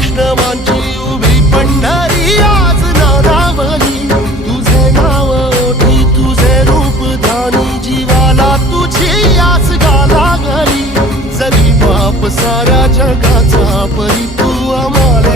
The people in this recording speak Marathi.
वैष्णवांची उभी पंढरी आज नानावली, तुझे नाव ओठी तुझे रूप ध्यानी, जीवाला तुझी आस गाला घरी, जरी बाप साऱ्या जगाचा परी तू आम्हाला